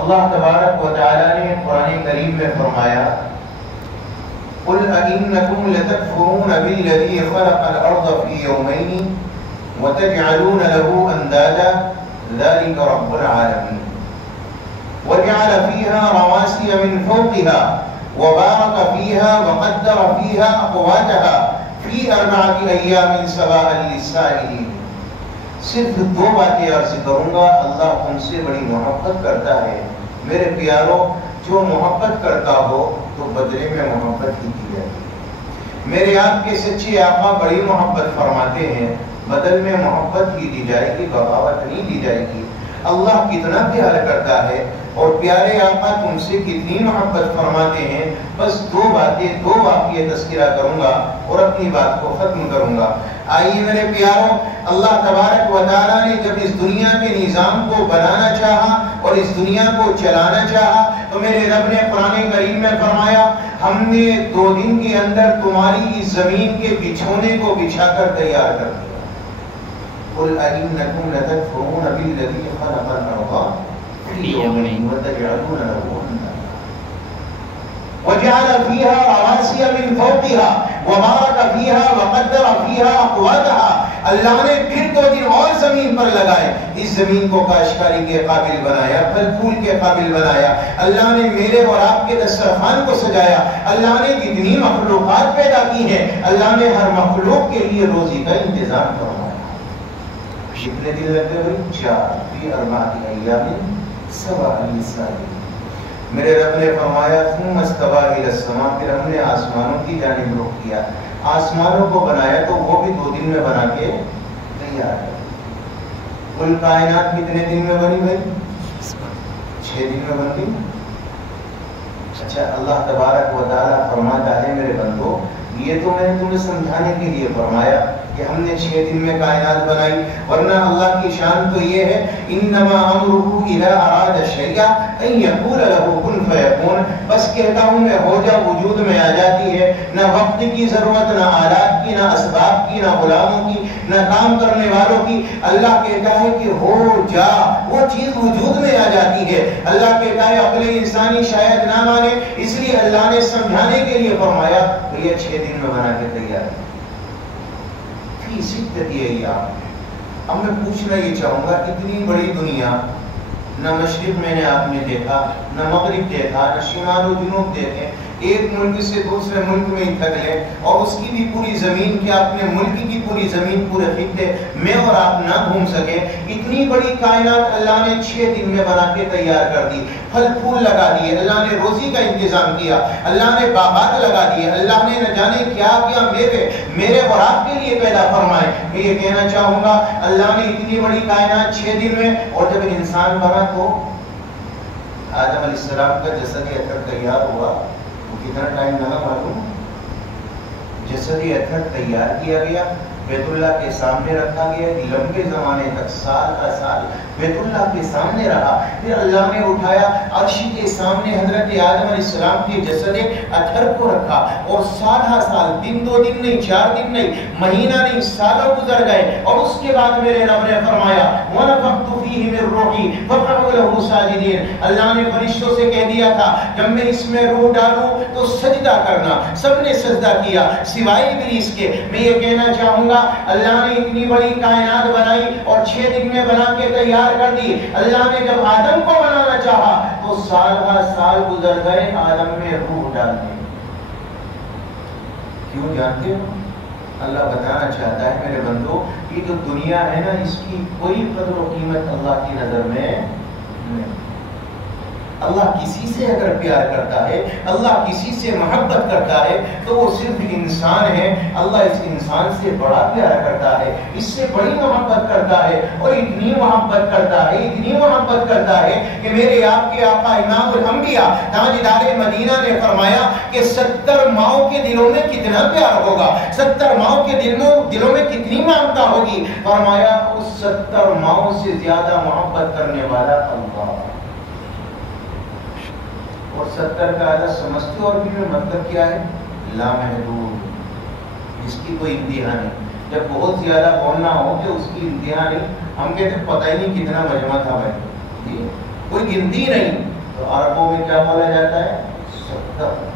اللہ تبارک و تعالی نے قرآن کریم میں فرمایا قل أئنكم لتكفرون بالذي خلق الأرض في يومين وتجعلون له أندادا ذلك رب العالمين وجعل فيها رواسي من فوقها وبارك فيها وقدر فيها أقواتها في 4 أيام سواء للسائلين. صرف 2 باتیں عرض کروں گا. اللہ تم سے بڑی محبت کرتا ہے. میرے پیاروں، جو محبت کرتا ہو تو بدلے میں محبت ہی کی جاتی ہے. میرے آپ کے سچے آقا بڑی محبت فرماتے ہیں، بدل میں محبت ہی دی جائے گی، بغاوت نہیں دی جائے گی. اللہ کتنا پیار کرتا ہے اور پیارے آقا تم سے کتنی محبت فرماتے ہیں. بس 2 باتیں 2 واقعے تذکرہ کروں گا اور اپنی بات کو ختم کروں گا. آئیے میرے پیاروں، اللہ تبارک و تعالیٰ نے جب اس دنیا کے نظام کو بنانا چاہا اور اس دنیا کو چلانا چاہا تو میرے رب نے قرآن کریم میں فرمایا ہم نے 2 دن کے اندر تمہاری اس زمین کے بچھونے کو بچھا کر تیار کر دیا. قل أئنكم لتكفرون بالذي خلق الأرض في يومين وتجعلون له أندادا وجعل فيها رواسي من فوقها وبارك فيها وقدر فيها أقواتها. اللہ نے پھر 2 دن اور زمین پر لگائے، اس زمین کو کاشتکاری کے قابل بنایا، پھل پھول کے قابل بنایا. اللہ نے میرے اور آپ کے دسترخوان کو سجایا. اللہ نے جتنی مخلوقات پیدا کی ہیں، اللہ نے ہر مخلوق کے لیے روزی کا انتظام فرمایا. کتنے دن لگتے ہوئے؟ 4 فی 4 ایام سواء للسائلین. میرے رب نے فرمایا ثم استوى الى السماء، پھر ہم نے آسمانوں کی جانب رخ کیا. آسمانوں کو بنایا تو وہ بھی 2 دن میں بنا کے تیار کر. کل کائنات کتنے دن میں بنی بھائی؟ 6 دن میں بن گئی. اچھا، اللہ تبارک و تعالیٰ فرماتا ہے میرے بندو یہ تو میں نے تمہیں سمجھانے کے لیے فرمایا کہ ہم نے 6 دن میں کائنات بنائی، ورنہ اللہ کی شان تو یہ ہے انما امرہ اذا اراد شیئا ان یقول له کن فیکون. بس کہتا ہوں میں ہو جا، وجود میں آ جاتی ہے. نہ وقت کی ضرورت، نہ آلات کی، نہ اسباب کی، نہ غلاموں کی، نہ کام کرنے والوں کی. اللہ کہتا ہے کہ ہو جا، وہ چیز وجود میں آ جاتی ہے. اللہ کہتا ہے عقل انسانی شاید نہ مانے، اس لیے اللہ نے سمجھانے کے لیے فرمایا تو یہ 6 دن میں بنا کے تیار ہے. فی 6 ایام. اب میں پوچھنا یہ چاہوں گا اتنی بڑی دنیا، نہ مشرق میں نے آپ نے دیکھا، نہ مغرب دیکھا، نہ شمال و جنوب دیکھے، ایک ملک سے دوسرے ملک میں تک لے اور اس کی بھی پوری زمین کیا اپنے ملک کی پوری زمین پورے خطے میں اور آپ نہ گھوم سکے. اتنی بڑی کائنات اللہ نے 6 دن میں بنا کے تیار کر دی. پھل پھول لگا دیے، اللہ نے روزی کا انتظام کیا، اللہ نے باغات لگا دیے، اللہ نے نہ جانے کیا کیا میرے اور آپ کے لیے پیدا فرمائے. میں یہ کہنا چاہوں گا اللہ نے اتنی بڑی کائنات 6 دن میں، اور جب انسان بنا تو آدم علیہ السلام کا جسد اطہر تیار ہوا تو کتنا ٹائم لگا معلوم؟ جسد اطہر تیار کیا گیا، بیت اللہ کے سامنے رکھا گیا، لمبے زمانے تک سال کا سال بیت اللہ کے سامنے رہا. پھر اللہ نے اٹھایا عرش کے سامنے حضرت آدم علیہ السلام کے جسد اطہر کو رکھا، اور سالہ سال، دن 2 دن نہیں، 4 دن نہیں، مہینہ نہیں، سالوں گزر گئے. اور اس کے بعد میرے رب نے فرمایا وَنَفَخْتُ فِيهِ مِن رُّوحِي فَقَعُوا لَهُ سَاجِدِينَ. اللہ نے فرشتوں سے کہہ دیا تھا جب میں اس میں روح ڈالوں تو سجدہ کرنا. سب نے سجدہ کیا سوائے ابلیس کے. میں یہ کہنا چاہوں گا اللہ نے اتنی بڑی کائنات بنائی اور 6 دن میں بنا کے تیار کر دی. اللہ نے جب آدم کو بنانا چاہا تو سال کا سال گزر گئے آدم میں روح ڈالنے. کیوں جانتے ہو؟ اللہ بتانا چاہتا ہے میرے بندو یہ جو دنیا ہے نا اس کی کوئی قدر و قیمت اللہ کی نظر میں نہیں. اللہ کسی سے اگر پیار کرتا ہے، اللہ کسی سے محبت کرتا ہے تو وہ صرف انسان ہے. اللہ اس انسان سے بڑا پیار کرتا ہے، اس سے بڑی محبت کرتا ہے، اور اتنی محبت کرتا ہے، اتنی محبت کرتا ہے کہ میرے آپ کے آقا امام الانبیاء تاجدار مدینہ نے فرمایا کہ 70 ماؤں کے دلوں میں کتنا پیار ہوگا، 70 ماؤں کے دلوں میں کتنی ممتا ہوگی. فرمایا اس 70 ماؤں سے زیادہ محبت کرنے والا اللہ. اور 70 کا عدد سمجھتے ہو عربی میں مطلب کیا ہے؟ لامحدود، جس کی کوئی انتہا نہیں. جب بہت زیادہ بولنا ہو کہ اس کی انتہا نہیں. ہم کہتے ہیں پتہ ہی نہیں کتنا مجمع تھا بھائی. کوئی گنتی نہیں. تو عربوں میں کیا بولا جاتا ہے؟ 70.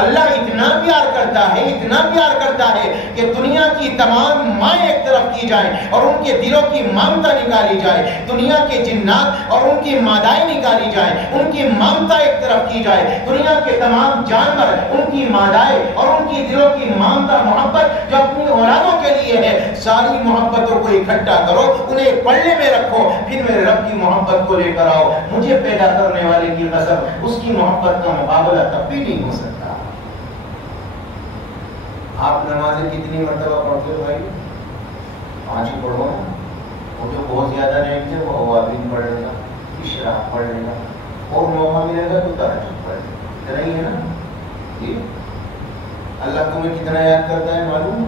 اللہ اتنا پیار کرتا ہے، اتنا پیار کرتا ہے کہ دنیا کی تمام مائیں ایک طرف کی جائیں اور ان کے دلوں کی ممتا نکالی جائے، دنیا کے جنات اور ان کی مادائیں نکالی جائیں، ان کی ممتا ایک طرف کی جائے، دنیا کے تمام جانور ان کی مادائیں اور ان کی دلوں کی ممتا محبت جو اپنی اولادوں کے لیے ہے، ساری محبتوں کو اکٹھا کرو، انہیں پلڑے میں رکھو، پھر میرے رب کی محبت کو لے کر آؤ. مجھے پیدا کرنے والے کی قسم، اس کی محبت کا مقابلہ تب بھی نہیں ہو سکتا. آپ نمازیں کتنی مرتبہ پڑھتے ہو بھائی؟ 5 ہی پڑھو نا. وہ جو بہت زیادہ نہیں تھے وہ اوابین پڑھ لے گا، اشراق پڑھ لے گا، اور موقع ملے گا تو تہجد پڑھ لے گا. اتنا ہی ہے نا جی. اللہ تمہیں کتنا یاد کرتا ہے معلوم؟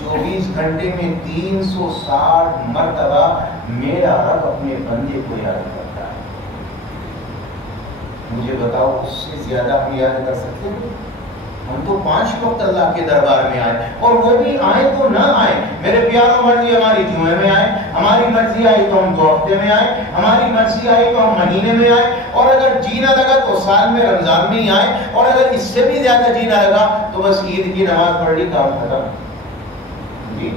24 گھنٹے میں 360 مرتبہ میرا رب اپنے بندے کو یاد کرتا ہے. مجھے بتاؤ اس سے زیادہ ہم یاد کر سکتے ہیں؟ ہم تو 5 وقت اللہ کے دربار میں آئے، اور وہ بھی آئے تو نہ آئے. میرے پیاروں، مرضی ہماری جمعے میں آئے، ہماری مرضی آئی تو ہم 2 ہفتے میں آئے، ہماری مرضی آئی تو ہم مہینے میں آئے، اور اگر جینا لگا تو سال میں رمضان میں ہی آئے، اور اگر اس سے بھی زیادہ جینا لگا تو بس عید کی نماز پڑھ لی، کام ختم. جی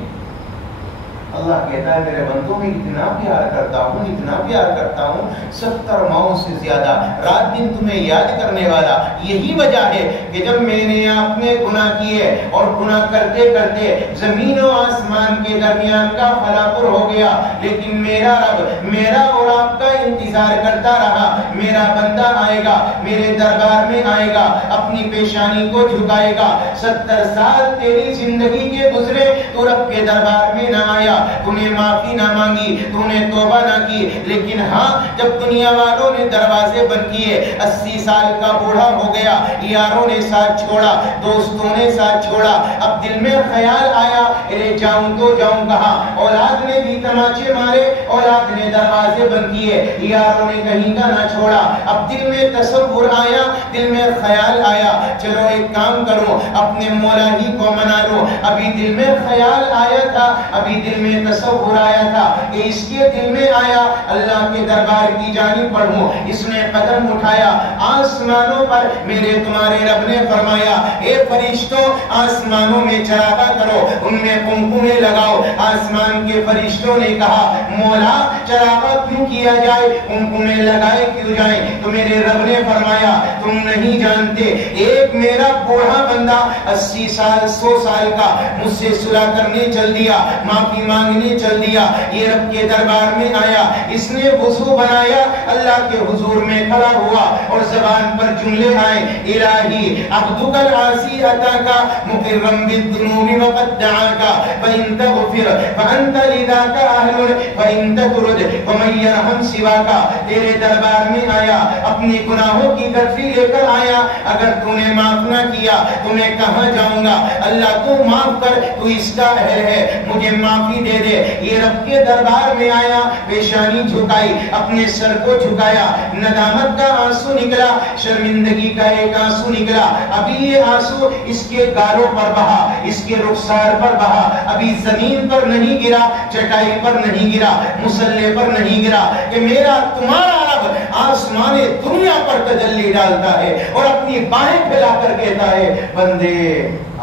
اللہ کہتا ہے میرے بندوں میں اتنا پیار کرتا ہوں، اتنا پیار کرتا ہوں، 70 ماؤں سے زیادہ رات دن تمہیں یاد کرنے والا. یہی وجہ ہے کہ جب میں نے اپنے گناہ کیے اور گناہ کرتے کرتے زمین و آسمان کے درمیان کا فلاپر ہو گیا، لیکن میرا رب میرا اور آپ کا انتظار کرتا رہا. میرا بندہ آئے گا، میرے دربار میں آئے گا، اپنی پیشانی کو جھکائے گا. 70 سال تیری زندگی کے گزرے تو رب کے دربار میں نہ آیا، تو نے معافی نہ مانگی، تو نے توبہ نہ کی. لیکن ہاں جب دنیا والوں نے دروازے بند کیے، 80 سال کا بوڑھا ہو گیا، یاروں نے ساتھ چھوڑا، دوستوں نے ساتھ چھوڑا، اب دل میں خیال آیا ارے جاؤں تو جاؤں کہاں. اولاد نے بھی تماچے مارے، اولاد نے دروازے بند کیے، یاروں نے کہیں کا نہ چھوڑا. اب دل میں تصور آیا، دل میں خیال آیا، چلو ایک کام کرو، اپنے مولا ہی کو منا لو. ابھی دل میں خیال آیا تھا، ابھی دل میں تصور آیا تھا کہ اس کے دل میں آیا اللہ کے دربار کی جانب بڑھوں. اس نے قدم اٹھایا آسمانوں پر. میرے تمہارے رب نے فرمایا اے فرشتوں آسمانوں میں چراغا کرو، ان میں قمقمے لگاؤ. آسمان کے فرشتوں نے کہا مولا چراغا کیوں کیا جائے، قمقمے لگائے کیوں جائیں؟ تو میرے رب نے فرمایا تم نہیں جانتے، ایک میرا بوڑھا بندہ 80 سال 100 سال کا مجھ سے صلح کرنے چل دیا، معافی مانگنے چل دیا، یہ رب کے دربار میں آیا، اس نے وضو بنایا، اللہ کے حضور میں کھڑا ہوا اور زبان پر جملے آئے الہی عبدک العاصی اتاکا مقرم بالذنوب وقد دعاکا فإن تغفر فأنت لذاک اہل فإن تطرد فمن یرحم سواکا. تیرے دربار میں آیا، اپنی گناہوں کی گرفی لے کر آیا، اگر تو نے معاف نہ کیا تو میں کہاں جاؤں گا؟ اللہ تو معاف کر، تو اس کا اہل ہے، مجھے معافی دے دے. یہ رب کے دربار میں آیا، پیشانی جھکائی، اپنے سر کو جھکایا، ندامت کا آنسو نکلا، شرمندگی کا ایک آنسو نکلا. ابھی یہ آنسو اس کے گالوں پر بہا، اس کے رخسار پر بہا، ابھی زمین پر نہیں گرا، چٹائی پر نہیں گرا، مصلے پر نہیں گرا، کہ میرا تمہارا رب آسمان دنیا پر تجلی ڈالتا ہے اور اپنی باہیں پھیلا کر کہتا ہے بندے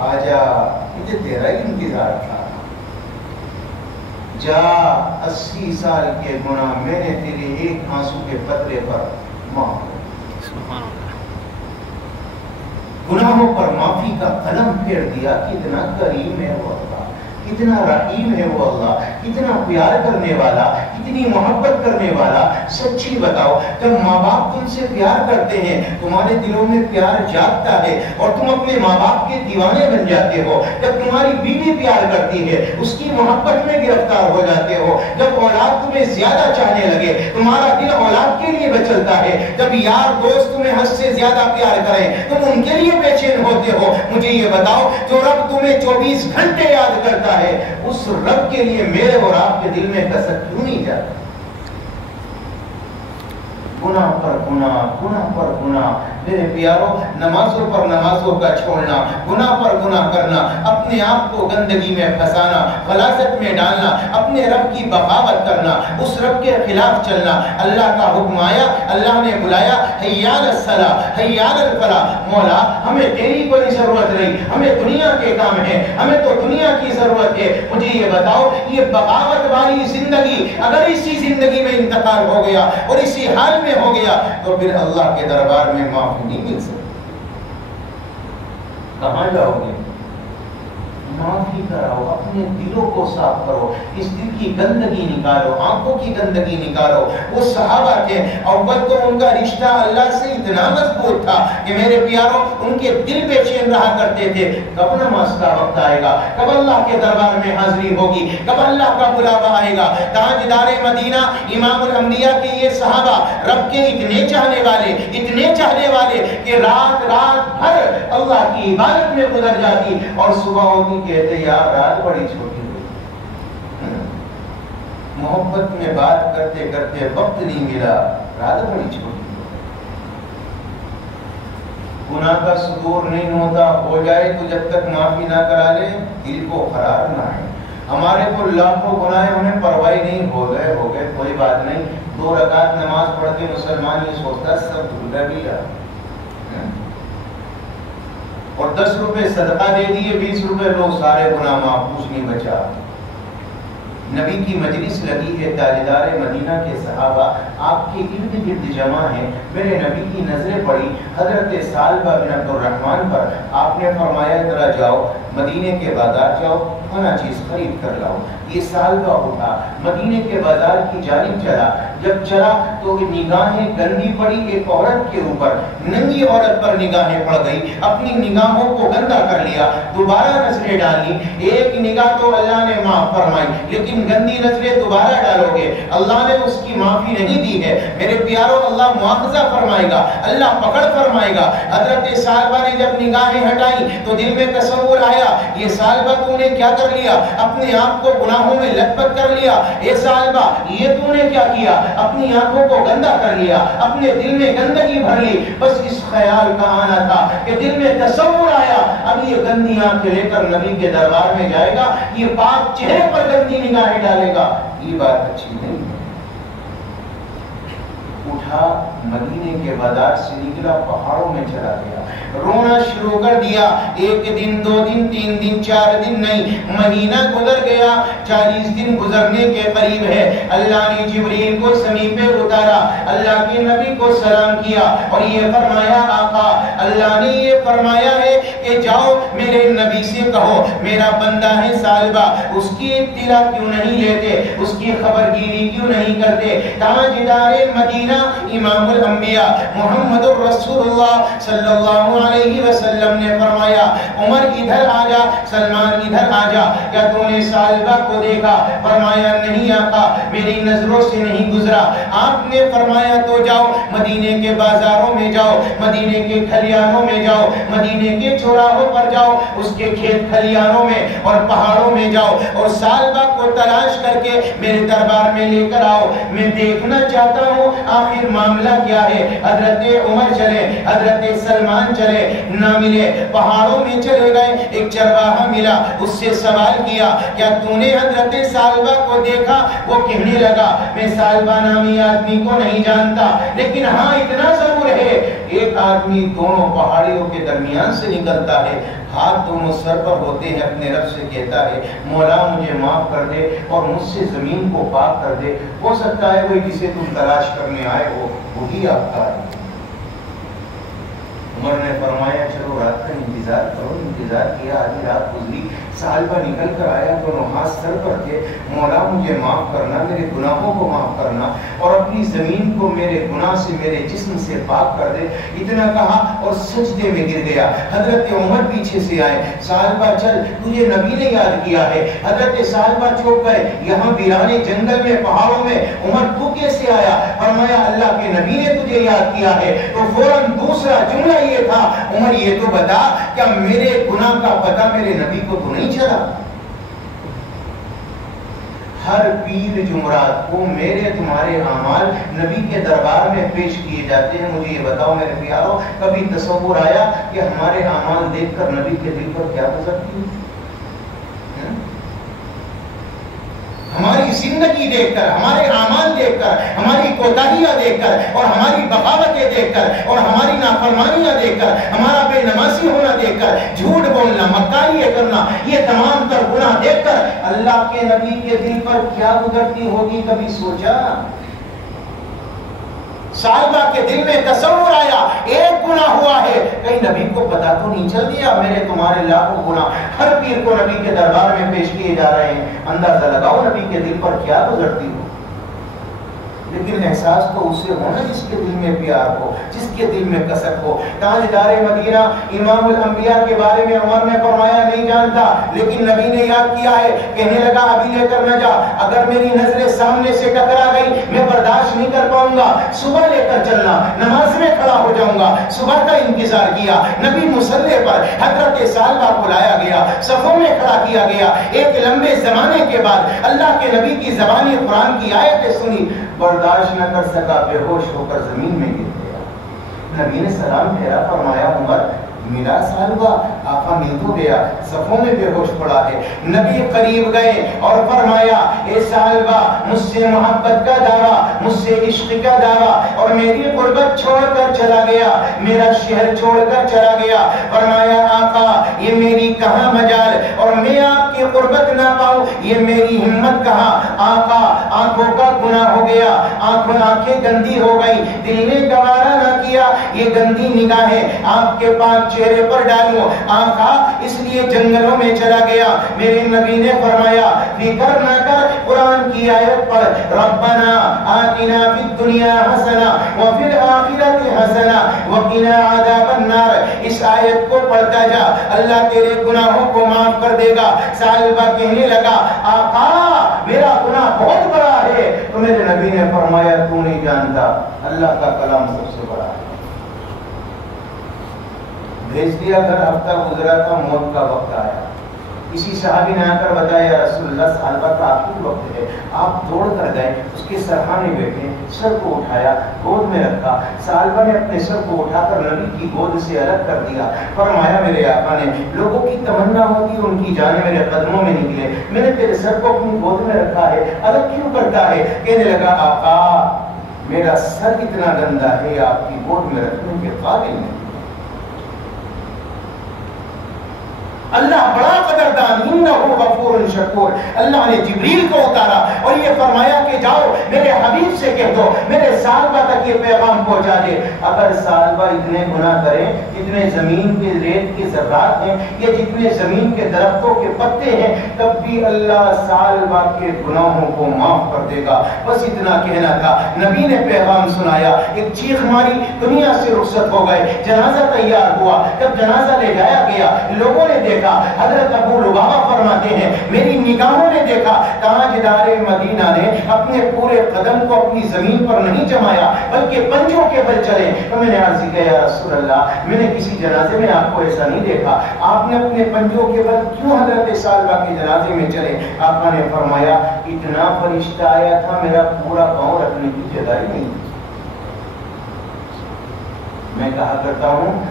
آجا، مجھے تیرا ہی انتظار تھا، جا 80 سال کے گناہ میں نے تیرے ایک آنسو کے قطرے پر معاف کر، گناہوں پر معافی کا قلم پھیر دیا. کتنا کریم ہے وہ اللہ، کتنا رحیم ہے وہ اللہ، کتنا پیار کرنے والا، کتنی محبت کرنے والا. سچی بتاؤ جب ماں باپ تم سے پیار کرتے ہیں تمہارے دلوں میں پیار جاگتا ہے اور تم اپنے ماں باپ کے دیوانے بن جاتے ہو. جب تمہاری بیوی پیار کرتی ہے اس کی محبت میں گرفتار ہو جاتے ہو. جب اولاد تمہیں زیادہ چاہنے لگے تمہارا دل اولاد کے لیے بچلتا ہے. جب یار دوست تمہیں حد سے زیادہ پیار کریں تم ان کے لیے بے چین ہوتے ہو. مجھے یہ بتاؤ جو رب تمہیں 24 گھنٹے یاد کرتا ہے اس رب کے لیے میرے اور آپ کے دل میں کسک کیوں نہیں جاتا؟ گناہ پر گناہ، گناہ پر گناہ، میرے پیاروں، نمازوں پر نمازوں کا چھوڑنا، گناہ پر گناہ کرنا، اپنے آپ کو گندگی میں پھنسانا، غلاظت میں ڈالنا، اپنے رب کی بغاوت کرنا، اس رب کے خلاف چلنا۔ اللہ کا حکم آیا، اللہ نے بلایا، حی علی الصلاۃ حی علی الفلاح، مولا ہمیں تیری کوئی ضرورت نہیں، ہمیں دنیا کے کام ہے، ہمیں تو دنیا کی ضرورت ہے، مجھے یہ بتاؤ یہ بغاوت والی زندگی اگر اسی زندگی میں انتقال ہو گیا اور اسی حال میں ہو گیا تو پھر اللہ کے دربار میں معافی نہیں مل سکتی۔ کہاں جاؤ گے؟ معافی کراؤ، اپنے دلوں کو صاف کرو، اس دل کی گندگی نکالو، آنکھوں کی گندگی نکالو۔ وہ صحابہ تھے، اول تو ان کا رشتہ اللہ سے اتنا مضبوط تھا کہ میرے پیاروں ان کے دل بے چین رہا کرتے تھے، کب نماز کا وقت آئے گا، کب اللہ کے دربار میں حاضری ہوگی، کب اللہ کا بلاوا آئے گا۔ تاجدار مدینہ امام الانبیاء کے یہ صحابہ رب کے اتنے چاہنے والے کہ رات بھر اللہ کی عبادت میں گزر جاتی اور صبح ہوتی کہتے یار رات بڑی چھوٹی ہوئی، محبت میں بات کرتے کرتے وقت نہیں ملا، رات بڑی چھوٹی ہوئی۔ گناہ کا صدور نہیں ہوتا، ہو جائے تو جب تک معافی نہ کرا لے دل کو قرار نہ ہے۔ ہمارے کو لاکھوں گناہ ہمیں پرواہ نہیں، ہو گئے کوئی بات نہیں، 2 رکعت نماز پڑھ کے مسلمان یہ سوچتا سب دھل گیا اور 10 روپے صدقہ دے دیے، 20 روپے لو، سارے گناہ معاف، کچھ نہیں بچا۔ نبی کی مجلس لگی ہے، تاجدار مدینہ کے صحابہ آپ کے ارد گرد جمع ہیں، میرے نبی کی نظریں پڑی حضرت ثعلبہ بن عبد الرحمن پر۔ آپ نے فرمایا ذرا جاؤ مدینے کے بازار جاؤ، فلاں چیز خرید کر لاؤ۔ یہ ثعلبہ اٹھا مدینے کے بازار کی جانب چلا، جب چلا تو نگاہیں گندی پڑی ایک عورت کے اوپر، ننگی عورت پر نگاہیں پڑ گئی، اپنی نگاہوں کو گندا کر لیا، دوبارہ نظریں ڈالی، ایک نگاہ تو اللہ نے معاف فرمائی لیکن گندی نظریں دوبارہ ڈالو گے اللہ نے اس کی معافی نہیں دی ہے۔ میرے پیاروں اللہ مواخذہ فرمائے گا، اللہ پکڑ فرمائے گا۔ حضرت ثعلبہ نے جب نگاہیں ہٹائیں تو دل میں تصور آیا یہ ثعلبہ تو نے کیا کر لیا، اپنے آپ کو گناہوں میں لت پت کر لیا۔ اے ثعلبہ یہ تو نے کیا کیا، اپنی آنکھوں کو گندا کر لیا، اپنے دل میں گندگی بھر لی۔ بس اس خیال کا آنا تھا کہ دل میں تصور آیا اب یہ گندی آنکھیں لے کر نبی کے دربار میں جائے گا، یہ پاک چہرے پر گندی نگاہیں ڈالے گا، یہ بات اچھی نہیں ہے۔ اٹھا مدینے کے بازار سے نکلا، پہاڑوں میں چلا گیا، رونا شروع کر دیا۔ 1 دن 2 دن 3 دن 4 دن نہیں، مہینہ گزر گیا، 40 دن گزرنے کے قریب ہے۔ اللہ نے جبریل کو زمین پہ اتارا، اللہ کے نبی کو سلام کیا اور یہ فرمایا آقا اللہ نے یہ فرمایا ہے کہ جاؤ میرے نبی سے کہو میرا بندہ ہے ثعلبہ، اس کی اطلاع کیوں نہیں لیتے، اس کی خبر گیری کیوں نہیں کرتے۔ تاجدار مدینہ امام الانبیاء محمد الرسول اللہ صلی اللہ علیہ وسلم نے فرمایا عمر ادھر آ جا، سلمان ادھر آ جا، کیا تو نے ثعلبہ کو دیکھا؟ فرمایا نہیں آقا میری نظروں سے نہیں گزرا۔ آپ نے فرمایا تو جاؤ مدینے کے بازاروں میں جاؤ، مدینے کے کھلیانوں میں جاؤ، مدینے کے چوراہوں پر جاؤ، اس کے کھیت کھلیانوں میں اور پہاڑوں میں جاؤ اور ثعلبہ کو تلاش کر کے میرے دربار میں لے کر آؤ، میں دیکھنا چاہتا ہوں آخر معاملہ کیا ہے۔ حضرت عمر چلے، حضرت سلمان چلے، نہ ملے، پہاڑوں میں چلے گئے، ایک چرواہا ملا، اس سے سوال کیا کیا تو نے حضرت ثعلبہ کو دیکھا؟ وہ کہنے لگا میں ثعلبہ نامی آدمی کو نہیں جانتا، لیکن ہاں اتنا ضرور ہے ایک آدمی دونوں پہاڑیوں کے درمیان سے نکلتا ہے، ہاتھ دونوں سر پر ہوتے ہیں، اپنے رب سے کہتا ہے مولا مجھے معاف کر دے اور مجھ سے زمین کو پاک کر دے، ہو سکتا ہے وہی جسے تم تلاش کرنے آئے ہو وہی آپ کا ہے۔ عمر نے فرمایا چلو رات کا انتظار کرو، انتظار کیا، آدھی رات گزری، ثعلبہ نکل کر آیا، دونوں ہاتھ سر پر تھے، مولا مجھے معاف کرنا، میرے گناہوں کو معاف کرنا اور اپنی زمین کو میرے گناہ سے میرے جسم سے پاک کر دے، اتنا کہا اور سجدے میں گر گیا۔ حضرت عمر پیچھے سے آئے، ثعلبہ چل تجھے نبی نے یاد کیا ہے۔ حضرت ثعلبہ چوک گئے، یہاں ویرانے جنگل میں پہاڑوں میں، عمر تو کیسے آیا؟ فرمایا اللہ کے نبی نے تجھے یاد کیا ہے۔ تو فوراً دوسرا جملہ یہ تھا عمر یہ تو بتا کیا میرے گناہ کا پتہ میرے نبی کو تو نہیں چلا؟ ہر پیر جمعرات کو میرے تمہارے اعمال نبی کے دربار میں پیش کیے جاتے ہیں. مجھے یہ بتاؤ میرے پیارو، کبھی تصور آیا کہ ہمارے اعمال دیکھ کر نبی کے دل پر کیا گزرتی ہے؟ ہماری زندگی دیکھ کر، ہمارے اعمال دیکھ کر، ہماری کوتاہیاں دیکھ کر، اور ہماری بغاوتیں دیکھ کر، اور ہماری نافرمانیاں دیکھ کر، ہمارا بے نمازی ہونا دیکھ کر، جھوٹ بولنا، مکاریاں کرنا، یہ تمام تر گناہ دیکھ کر اللہ کے نبی کے دل پر کیا گزرتی ہوگی؟ کبھی سوچا؟ صحابہ کے دل میں تصور آیا ایک گناہ ہوا ہے، کہیں نبی کو پتا تو نہیں چل دیا میرے تمہارے لاکھوں گناہ ہر پیر کو نبی کے دربار میں پیش کیے جا رہے ہیں؟ اندازہ لگاؤ نبی کے دل پر کیا گزرتی ہو. لیکن احساس تو اسے ہونا جس کے دل میں پیار ہو، جس کے دل میں کسک ہو. تاجدار مدینہ امام الانبیاء کے بارے میں عمر نے فرمایا نہیں جانتا، لیکن نبی نے یاد کیا ہے. کہنے لگا ابھی لے کر نہ جا، اگر میری نظریں سامنے سے ٹکرا گئی میں برداشت نہیں کر پاؤں گا. صبح لے کر چلنا، نماز میں کھڑا ہو جاؤں گا. صبح کا انتظار کیا، نبی مصلی پر حضرت سالبہ کو لایا گیا، صفوں میں کھڑا کیا گیا. ایک لمبے زمانے کے بعد اللہ کے نبی کی زبانی قرآن کی آیتیں سنی، برداشت نہ کر سکا، بے ہوش ہو کر زمین میں گر گیا. نبی نے سلام پھیرا، فرمایا عمر ملا سالبہ؟ آقا مل تو گیا، صفوں میں بے ہوش پڑا ہے. نبی قریب گئے اور فرمایا اے سالبہ، مجھ سے محبت کا دعویٰ، مجھ سے عشق کا دعویٰ، اور میری قربت چھوڑ کر چلا گیا، میرا شہر چھوڑ کر چلا گیا. فرمایا آقا یہ میری کہاں مجال، اور میں آپ کی قربت نہ پاؤں یہ میری ہمت کہاں. آقا آنکھوں کا گناہ ہو گیا، آنکھیں گندی ہو گئی، دل نے گوارا نہ کیا یہ گندی نگاہیں آپ کے پاک چہرے پر ڈالوں. آقا اس لیے جنگلوں میں چلا گیا. میرے نبی نے فرمایا فکر نہ کر، قرآن کی آیت پڑھ، ربنا آتنا فی الدنیا حسنہ وفی الآخرۃ حسنہ وقنا عذاب النار. اس آیت کو پڑھتا جا، اللہ تیرے گناہوں کو معاف کر دے گا. سالبہ کہنے لگا آقا میرا گناہ بہت بڑا ہے. تو میرے نبی نے فرمایا تو نہیں جانتا، اللہ کا کلام سب سے بڑا ہے. بھیج دیا گھر. ہفتہ گزرا تھا، موت کا وقت آیا. کسی صحابی نے آ کر بتایا یا رسول اللہ سالبہ کا آخری وقت ہے. آپ دوڑ کر گئے، اس کے سرحانے بیٹھے، سر کو اٹھایا، گود میں رکھا. سالبہ نے اپنے سر کو اٹھا کر نبی کی گود سے الگ کر دیا. فرمایا میرے آقا نے لوگوں کی تمنا ہوتی ان کی جانیں میرے قدموں میں نکلے، میں نے تیرے سر کو اپنی گود میں رکھا ہے، الگ کیوں کرتا ہے؟ کہنے لگا آقا میرا سر اتنا گندا ہے آپ کی گود میں رکھنے کے قابل نہیں. اللہ بڑا قدردان، انہ غفور شکور. اللہ نے جبریل کو اتارا اور یہ فرمایا کہ جاؤ میرے حبیب سے کہہ دو میرے سالبہ تک یہ پیغام پہنچا دے. اگر سالبہ اتنے گناہ کریں جتنے زمین کے ریت کے ذرات ہیں یا جتنے زمین کے درختوں کے پتے ہیں، تب بھی اللہ سالبہ کے گناہوں کو معاف کر دے گا. بس اتنا کہنا تھا. نبی نے پیغام سنایا، ایک چیخ ماری، دنیا سے رخصت ہو گئے. جنازہ تیار ہوا. جب جنازہ لے جایا گیا لوگوں نے دیکھا، حضرت ابو لبابہ فرماتے ہیں میری نگاہوں نے دیکھا تاجدار مدینہ نے اپنے پورے قدم کو اپنی زمین پر نہیں جمایا بلکہ پنجوں کے بل چلے. تو میں نے عرض کیا یا رسول اللہ میں نے کسی جنازے میں آپ کو ایسا نہیں دیکھا، آپ نے اپنے پنجوں کے بل کیوں حضرت سالبہ کے جنازے میں چلے؟ آقا نے فرمایا اتنا فرشتہ آیا تھا میرا پورا پاؤں رکھنے کی جگہ ہی نہیں. میں کہا کرتا ہوں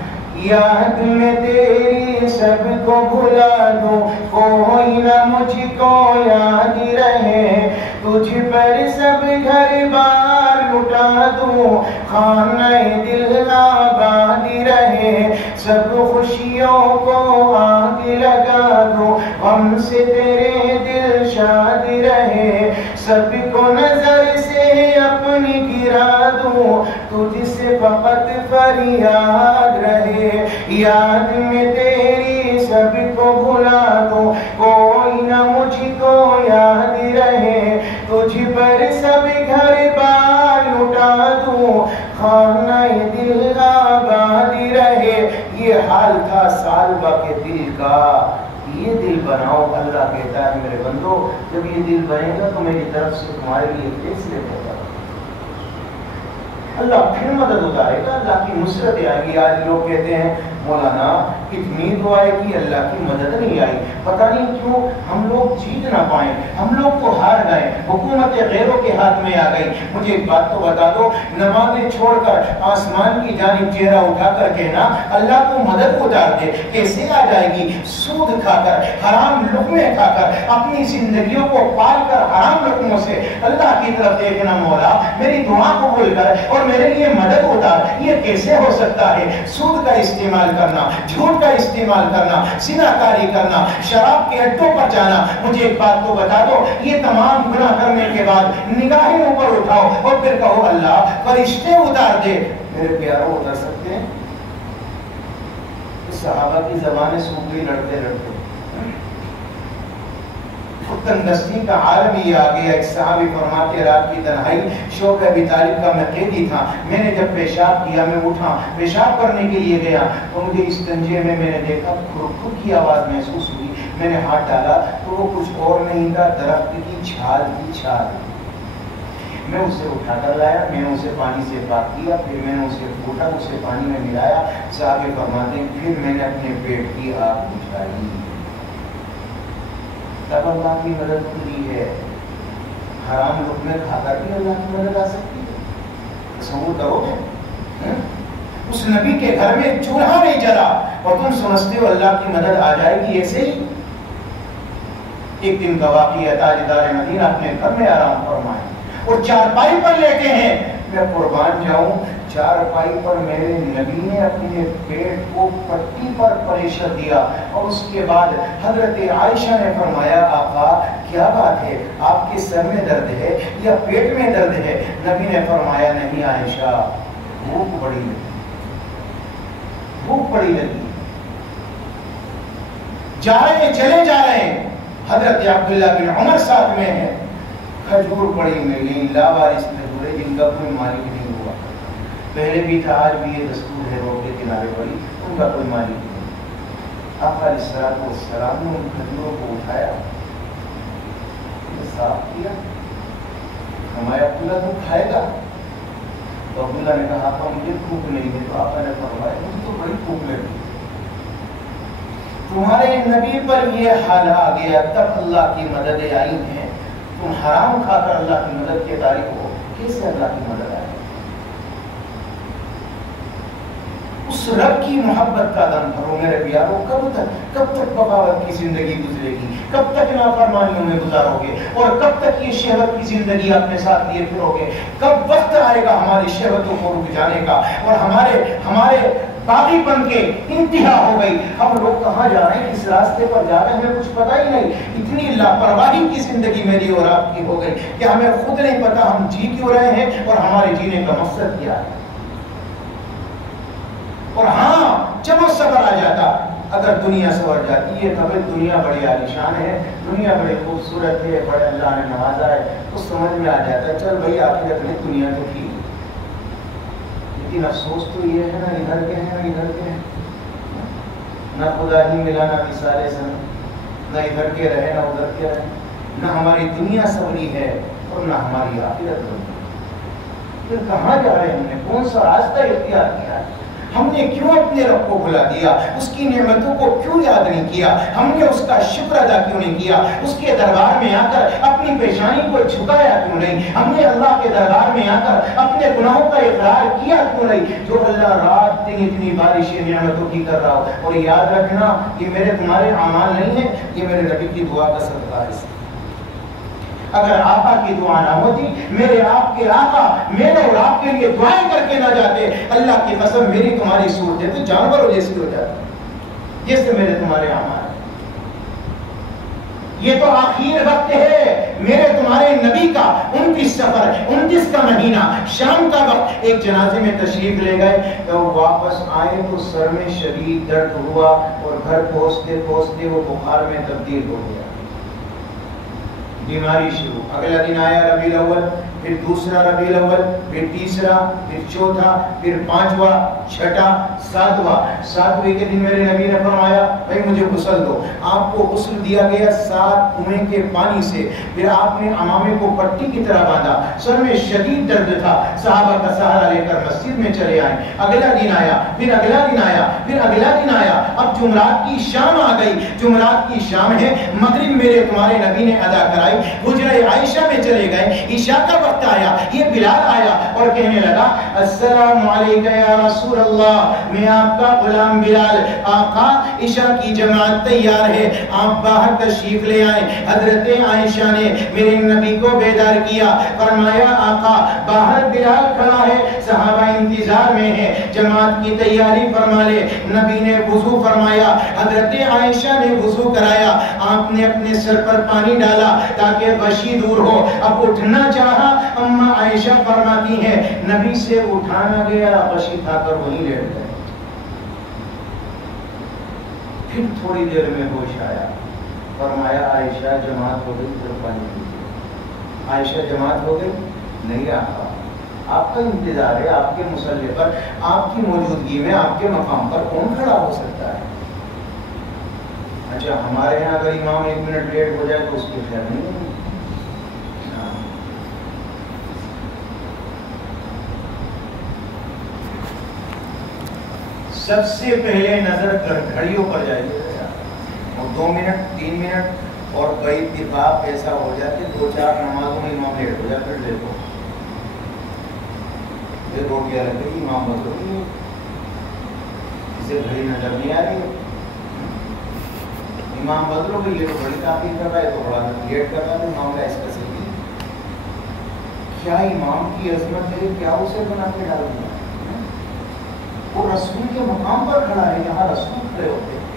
یاد میں تیری سب کو بھلا دوں، کوئی نہ مجھ کو یاد رہے، تجھ پر سب گھر بار لٹا دوں، خانہ دل آباد رہے، سب خوشیوں کو آگ لگا دوں، غم سے تیرے دل شاد رہے، سب کو نظر سے اپنی گرا دوں، تجھ سے فقط فریاد رہے. یاد میں تیری سب کو بھلا دوں، کوئی نہ مجھ کو یاد رہے، تجھ پر سب گھر بار لٹا دوں، خانہ دل آباد رہے. یہ حال تھا سالبہ کے دل کا. یہ دل بناؤ. اللہ کہتا ہے میرے بندو جب یہ دل بنے گا تو میری طرف سے تمہارے لیے فیصلے ہوگا. اللہ پھر مدد اتارے گا، اللہ کی نصرت آئے گی. آج لوگ کہتے ہیں مولانا اتنی دعائیں کی اللہ کی مدد نہیں آئی، پتہ نہیں کیوں ہم لوگ جیت نہ پائیں، ہم لوگ تو ہار گئے، حکومت غیروں کے ہاتھ میں آ گئی۔ مجھے ایک بات تو بتا دو، نمازیں چھوڑ کر آسمان کی جانب چہرہ اٹھا کر کہنا اللہ کو مدد اتار دے، کیسے آ جائے گی؟ سود کھا کر، حرام لقمے کھا کر، اپنی زندگیوں کو پال کر حرام لقموں سے اللہ کی طرف دیکھنا، مولا میری دعا قبول کر اور میرے لیے مدد اتار، یہ کیسے ہو سکتا ہے؟ سود کا استعمال کرنا، جھوٹ کا استعمال کرنا، زناکاری کرنا، شراب کے اڈوں پر جانا۔ مجھے ایک بات تو بتا دو، یہ تمام گناہ کرنے کے بعد نگاہیں اوپر اٹھاؤ اور پھر کہو اللہ فرشتے اتار دے، میرے پیاروں اتر سکتے ہیں؟ صحابہ کی زبانیں سوکھ گئی لڑتے لڑتے، تنگستی کا عالم ہی آ گیا۔ ایک صحابی فرماتے رات کی تنہائی، شوق ابی طالب کا میں قیدی تھا، میں نے جب پیشاب کیا میں اٹھا پیشاب کرنے کے لیے گیا تو مجھے اس تنجے میں نے دیکھا کھرکھر کی آواز محسوس ہوئی، میں نے ہاتھ ڈالا تو وہ کچھ اور نہیں تھا، درخت کی چھال کی چھال۔ میں اسے اٹھا کر لایا، میں نے اسے پانی سے پاک کیا، پھر میں نے اسے پھوٹا، اسے پانی میں ملایا۔ صحابی فرماتے ہیں پھر میں نے اپنے پیٹ کی آگ بجھائی، تب اللہ کی مدد ملی ہے۔ حرام لقمے کھا کر بھی اللہ کی مدد آ سکتی ہے، تصور کرو گے؟ اس نبی کے گھر میں چولہا نہیں جلا اور تم سمجھتے ہو اللہ کی مدد آ جائے گی ایسے ہی؟ ایک دن کا واقعہ، تاجدار مدینہ اپنے گھر میں آرام فرمائے اور چارپائی پر لیٹے ہیں، میں قربان جاؤں چارپائی پر میرے نبی نے اپنے پیٹ کو پٹی پر پریشر دیا اور اس کے بعد حضرت عائشہ نے فرمایا آقا کیا بات ہے، آپ کے سر میں درد ہے یا پیٹ میں درد ہے؟ نبی نے فرمایا نہیں عائشہ، بھوک بڑی لگی، بھوک بڑی لگی۔ جا رہے ہیں، چلے جا رہے ہیں، حضرت عبداللہ بن عمر ساتھ میں ہے، کھجور پڑی ملی، لاوارث کھجوریں جن کا کوئی مالک نہیں ہوا، پہلے بھی تھا آج بھی یہ دستور ہے، روڈ کے کنارے پڑی، ان کا کوئی مالک نہیں۔ آقا علیہ الصلوۃ والسلام نے ان کھجوروں کو اٹھایا، صاف کیا، ہمارا عبداللہ تو کھائے گا؟ تو عبداللہ نے کہا آقا مجھے بھوک نہیں ہے، تو آقا نے فرمایا مجھے تو بڑی بھوک لگی، تمہارے نبی پر یہ حال آ گیا تب اللہ کی مددیں آئی ہیں، تم حرام کھا کر اللہ کی مدد کے تاریخ ہو، کیسے اللہ کی مدد آئے؟ اس رب کی محبت کا دم بھرو میرے پیارو، کب تک بغاوت کی زندگی گزرے گی؟ کب تک نافرمانیوں میں گزارو گے؟ اور کب تک یہ شہوت کی زندگی اپنے ساتھ لیے پھرو گے؟ کب وقت آئے گا ہماری شہوتوں کو رک جانے کا اور ہمارے باغی بن کے انتہا ہو گئی؟ ہم لوگ کہاں جا رہے ہیں، کس راستے پر جا رہے ہیں، ہمیں کچھ پتہ ہی نہیں۔ اتنی لاپرواہی کی زندگی میری اور آپ کی ہو گئی کہ ہمیں خود نہیں پتا ہم جی کیوں رہے ہیں اور ہمارے جینے کا مقصد کیا ہے۔ اور ہاں چلو صبر آ جاتا اگر دنیا سنور جاتی ہے، تب دنیا بڑی عالیشان ہے، دنیا بڑی خوبصورت ہے، بڑے اللہ نے نوازا ہے، تو سمجھ میں آ جاتا چل بھائی آخرت میں دنیا تو تھی، لیکن افسوس تو یہ ہے نا ادھر کے ہیں نہ ادھر کے ہیں، نہ خدا ہی ملا نہ مثال سن، نہ ادھر کے رہے نہ ادھر کے رہے، نہ ہماری دنیا سنوری ہے اور نہ ہماری آخرت بنی۔ پھر کہاں جا رہے ہیں؟ ہم نے کون سا راستہ اختیار کیا ہے؟ ہم نے کیوں اپنے رب کو بھلا دیا؟ اس کی نعمتوں کو کیوں یاد نہیں کیا؟ ہم نے اس کا شکر ادا کیوں نہیں کیا؟ اس کے دربار میں آ کر اپنی پیشانی کو جھکایا کیوں نہیں؟ ہم نے اللہ کے دربار میں آ کر اپنے گناہوں کا اقرار کیا کیوں نہیں؟ جو اللہ رات دن اتنی بارشیں نعمتوں کی کر رہا ہو، اور یاد رکھنا یہ میرے تمہارے اعمال نہیں ہیں، یہ میرے نبی کی دعا کا صدقہ ہے۔ اگر آقا کی دعا نہ ہوتی، میرے آپ کے آقا میرے اور آپ کے لیے دعائیں کر کے نہ جاتے، اللہ کی قسم میری تمہاری صورتیں تو جانوروں جیسی ہو جاتی جیسے میرے تمہارے اعمال۔ یہ تو آخر وقت ہے میرے تمہارے نبی کا، 29 سفر 29 کا مہینہ، شام کا وقت، ایک جنازے میں تشریف لے گئے، تو واپس آئے تو سر میں شدید درد ہوا اور گھر پہنچتے پہنچتے وہ بخار میں تبدیل ہو گیا، بیماری شروع۔ اگلا دن آیا ربیع الاول، پھر دوسرا ربیع الاول، پھر تیسرا، پھر چوتھا، پھر پانچواں، چھٹا، ساتواں۔ ساتویں کے دن میرے نبی نے فرمایا بھائی مجھے غسل دو۔ آپ کو غسل دیا گیا 7 کنویں کے پانی سے۔ پھر آپ نے امامے کو پٹی کی طرح باندھا، سر میں شدید درد تھا، صحابہ کا سہارا لے کر مسجد میں چلے آئے۔ اگلا دن آیا، پھر اگلا دن آیا، پھر اگلا دن آیا۔ اب جمعرات کی شام آ گئی، جمعرات کی شام ہے، مغرب میرے تمہارے نبی نے ادا کرائی، حجرہ عائشہ میں چلے گئے، عشاء کا وقت آیا، یہ بلال آیا اور کہنے لگا السلام علیکم یا رسول اللہ، میں آپ کا غلام بلال، آقا عشاء کی جماعت تیار ہے، آپ باہر تشریف لے آئیں۔ حضرت عائشہ نے میرے نبی کو بیدار کیا، فرمایا آقا باہر بلال کھڑا ہے، صحابہ انتظار میں ہیں، جماعت کی تیاری فرما لے۔ نبی نے وضو فرمایا، حضرت عائشہ نے وضو کرایا، آپ نے اپنے سر پر پانی ڈالا تاکہ غشی دور ہو۔ اب اٹھنا چاہا، اما عائشہ فرماتی ہیں نبی سے اٹھانا گیا، غشی تھا کر وہیں لیٹ گئے۔ پھر تھوڑی دیر میں ہوش آیا، فرمایا عائشہ جماعت ہو گئی، پھر پانی پیجیے۔ عائشہ جماعت ہو گئی؟ نہیں آقا، آپ کا انتظار ہے، آپ کے مصلی پر، آپ کی موجودگی میں آپ کے مقام پر کون کھڑا ہو سکتا ہے؟ اچھا ہمارے یہاں اگر امام 1 منٹ لیٹ ہو جائے تو اس کی خیر نہیں ہوگی۔ سب سے پہلے نظر گھڑیوں پر جائیے، اور 2 منٹ 3 منٹ، اور کئی اتفاق ایسا ہو جاتے 2-4 نمازوں میں امام لیٹ ہو جائے، پھر دیکھو یہ روٹیاں لگ گئی، امام بدلو گئی، اسے گھڑی نظر نہیں آ رہی، امام بدلو گئی، یہ تو بڑی تاخیر کر رہا ہے، تو بڑا لیٹ کر رہا ہے، امام کا ایسا صحیح کیا امام کی عظمت ہے، کیا اسے بنا کے ڈال دیا؟ وہ رسول کے مقام پر کھڑا ہے، یہاں رسول کھڑے ہوتے ہیں۔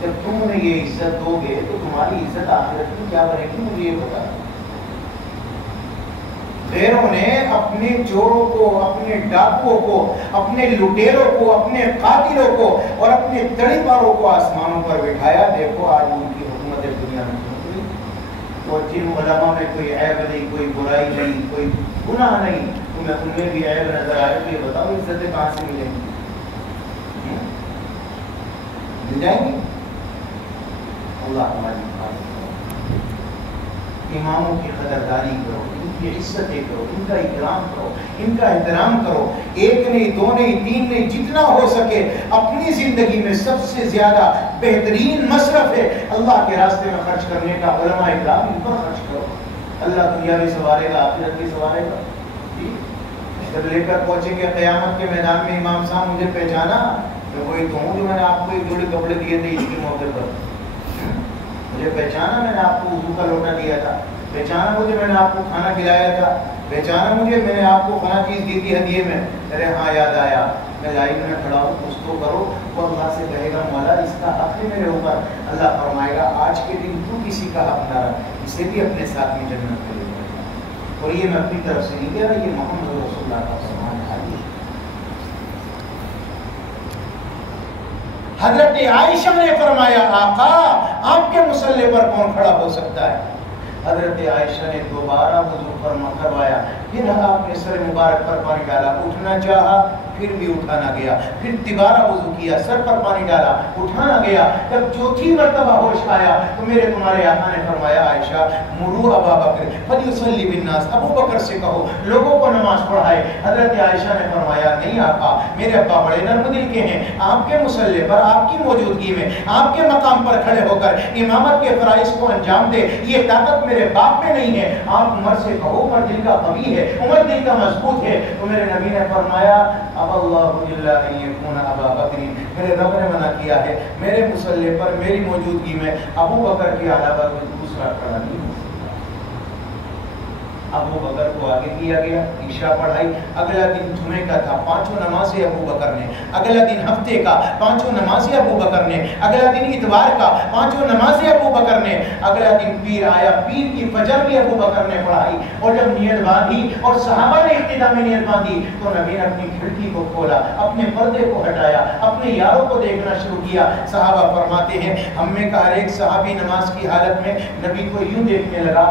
جب تم انہیں یہ عزت دو گے تو تمہاری عزت آخرت میں کیا بنے گی، مجھے یہ بتا۔ غیروں نے اپنے چوروں کو، اپنے ڈاکوؤں کو، اپنے لٹیروں کو، اپنے قاتلوں کو اور اپنے تڑی پاروں کو آسمانوں پر بٹھایا، دیکھو آج ان کی حکومت دنیا میں پہنچ گئی۔ اور جن علماء میں کوئی عیب نہیں، کوئی برائی نہیں، کوئی گناہ نہیں، تمہیں ان میں بھی عیب نظر آئے تو یہ بتاؤ عزتیں کہاں سے ملیں گی؟ مل جائیں گی؟ اللہ ہماری حفاظت کرو۔ اماموں کی قدردانی کرو، ان کی عزتیں کرو، ان کا اکرام کرو، ان کا احترام کرو۔ 1 نہیں 2 نہیں 3 نہیں، جتنا ہو سکے اپنی زندگی میں سب سے زیادہ بہترین مصرف ہے اللہ کے راستے میں خرچ کرنے کا، علماء اکرام ان پر خرچ کرو، اللہ دنیا بھی سنوارے گا، آخرت بھی سنوارے گا۔ جب لے کر پہنچیں گے قیامت کے میدان میں، امام صاحب مجھے پہچانا، میں وہی تو ہوں جو میں نے آپ کو ایک جوڑے کپڑے دیے تھے عید کے موقع پر، مجھے پہچانا، میں نے آپ کو وضو کا لوٹا دیا تھا، پہچانا مجھے، میں نے آپ کو کھانا کھلایا تھا، پہچانا مجھے، میں نے آپ کو فلاں چیز دی تھی ہدیے میں، ارے ہاں یاد آیا، میں لائن میں کھڑا ہوں، کچھ تو کرو۔ وہ اللہ سے کہے گا مولا اس کا حق ہے میرے اوپر، اللہ فرمائے گا آج کے دن تو کسی کا حق نہ رکھ، اسے بھی اپنے ساتھ میں جنت میں لے جائے۔ اور یہ میں اپنی طرف سے نہیں کہہ رہا، یہ محمد رسول اللہ کا فرمان ہے۔ حضرت عائشہ نے فرمایا آقا آپ کے مصلی پر کون کھڑا ہو سکتا ہے؟ حضرت عائشہ نے دوبارہ وضو کروایا، پھر آپ نے سر مبارک پر پانی ڈالا، اٹھنا چاہا پھر بھی اٹھانا گیا، پھر دوبارہ وضو کیا، سر پر پانی ڈالا، اٹھانا گیا۔ جب چوتھی مرتبہ ہوش آیا تو میرے تمہارے آقا نے فرمایا عائشہ مرو ابا بکر فلیصلی بالناس، ابو بکر سے کہو لوگوں کو نماز پڑھائے۔ حضرت عائشہ نے فرمایا نہیں آقا، میرے ابا بڑے نرم دل کے ہیں، آپ کے مصلی پر آپ کی موجودگی میں آپ کے مقام پر کھڑے ہو کر امامت کے فرائض کو انجام دے، یہ طاقت میرے باپ میں نہیں ہے، آپ عمر سے کہو، عمر دل کا قوی ہے، عمر دل کا مضبوط ہے۔ تو میرے نبی نے فرمایا اب اللہ الا ان یکون ابا بکر، میرے رب نے منع کیا ہے میرے مصلی پر میری موجودگی میں ابو بکر کے علاوہ کوئی دوسرا کھڑا نہیں ہو سکتا۔ ابو بکر کو آگے کیا گیا، عشاء پڑھائی، اگلا دن جمعے کا تھا، 5 نمازیں ابو بکر نے، اگلا دن ہفتے کا 5 نمازیں ابو بکر نے، اگلا دن اتوار کا 5 نمازیں ابو بکر نے، اگلا دن پیر آیا، پیر کی فجر بھی ابو بکر نے پڑھائی، اور جب نیت باندھی اور صحابہ نے ابتدا میں نیت باندھی تو نبی نے اپنی کھڑکی کو کھولا، اپنے پردے کو ہٹایا، اپنے یاروں کو دیکھنا شروع کیا۔ صحابہ فرماتے ہیں ہم میں کا ہر ایک صحابی نماز کی حالت میں نبی کو یوں دیکھنے لگا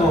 2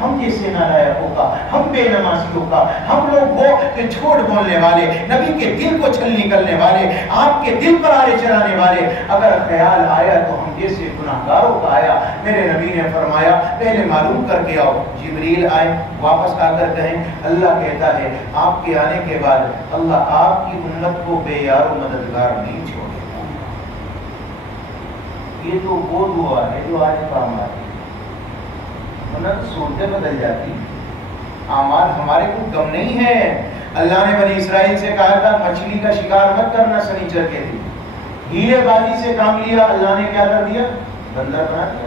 ہم جیسے نالائقوں کا، ہم بے نمازیوں کا، ہم لوگ وہ کہ جھوٹ بولنے والے، نبی کے دل کو چھل نکلنے والے، آپ کے دل پر آرے چلانے والے، اگر خیال آیا تو ہم جیسے گناہگاروں کا آیا۔ میرے نبی نے فرمایا پہلے معلوم کر کے آؤ۔ جبریل آئے، واپس آ کر کہیں اللہ کہتا ہے آپ کے آنے کے بعد اللہ آپ کی امت کو بے یار و مددگار نہیں چھوڑے گا۔ یہ تو وہ دعا ہے جو آج کام آتی ہے، ورنہ صورتیں بدل جاتی، اعمال ہمارے کو کم نہیں ہے۔ اللہ نے بنی اسرائیل سے کہا تھا مچھلی کا شکار مت کرنا سنیچر کے دن، ہیرے بازی سے کام لیا، اللہ نے کیا کر دیا؟ بندر بنا دیا۔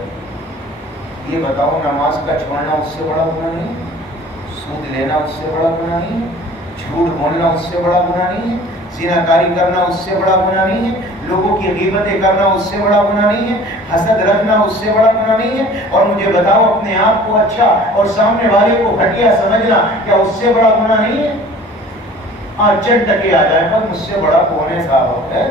یہ بتاؤ نماز کا چھوڑنا اس سے بڑا گناہ نہیں ہے؟ سود لینا اس سے بڑا گناہ نہیں ہے؟ جھوٹ بولنا اس سے بڑا گناہ نہیں ہے؟ زناکاری کرنا اس سے بڑا گناہ نہیں ہے؟ لوگوں کی غیبتیں کرنا اس سے بڑا گناہ نہیں ہے؟ حسد رکھنا اس سے بڑا گناہ نہیں ہے؟ اور مجھے بتاؤ اپنے آپ کو اچھا اور سامنے والے کو گھٹیا سمجھنا کیا اس سے بڑا گناہ نہیں ہے؟ چند ٹکے آ جائے پر مجھ سے بڑا کون ہے صاحب؟ ہے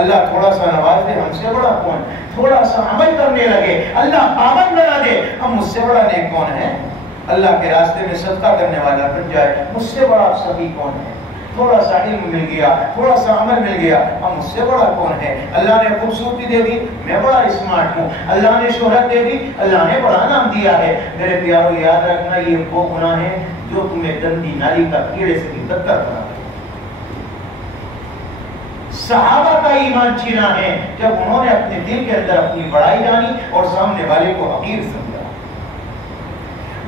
اللہ تھوڑا سا نواز دے، ہم سے بڑا کون؟ تھوڑا سا عمل کرنے لگے اللہ پابند بنا دے، ہم مجھ سے بڑا نیک کون ہے؟ اللہ کے راستے میں صدقہ کرنے والا بن جائے، مجھ سے بڑا سخی کون ہے؟ تھوڑا سا علم مل گیا، تھوڑا سا عمل مل گیا، ہم مجھ سے بڑا کون ہے؟ اللہ نے خوبصورتی دے دی، میں بڑا اسمارٹ ہوں۔ اللہ نے شہرت دے دی، اللہ نے بڑا نام دیا ہے۔ میرے پیارو یاد رکھنا یہ وہ گناہ ہے جو تمہیں گندی نالی کا کیڑے سے بھی بدتر بنا دے۔ صحابہ کا ایمان چھینا ہے جب انہوں نے اپنے دل کے اندر اپنی بڑائی جانی اور سامنے والے کو حقیر سمجھا۔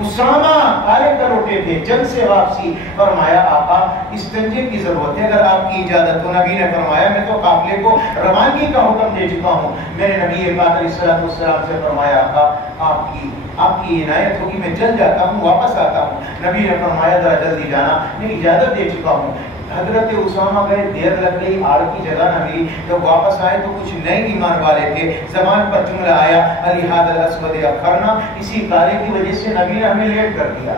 اسامہ کالے کروٹے تھے، جنگ سے واپسی، فرمایا آقا استنجے کی ضرورت ہے اگر آپ کی اجازت ہو۔ نبی نے فرمایا میں تو قافلے کو روانگی کا حکم دے چکا ہوں۔ میرے نبی پاک علیہ السلام سے فرمایا آقا آپ کی عنایت ہوگی میں چل جاتا ہوں، واپس آتا ہوں۔ نبی نے فرمایا ذرا جلدی جانا، میں اجازت دے چکا ہوں۔ حضرت اسامہ گئے، دیر لگ گئی، آڑ کی جگہ نہ ملی۔ جب واپس آئے تو کچھ نئے ایمان والے تھے، زبان پر جملہ آیا علی ھذا الاسود اخرنا، اسی کالے کی وجہ سے نبی نے ہمیں لیٹ کر دیا۔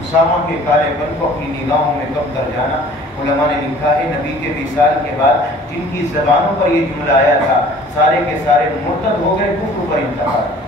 اسامہ کے کالے پن کو اپنی نگاہوں میں کم کر جانا۔ علماء نے لکھا ہے نبی کے وصال کے بعد جن کی زبانوں پر یہ جملہ آیا تھا سارے کے سارے مرتد ہو گئے، کفر پر انتقال۔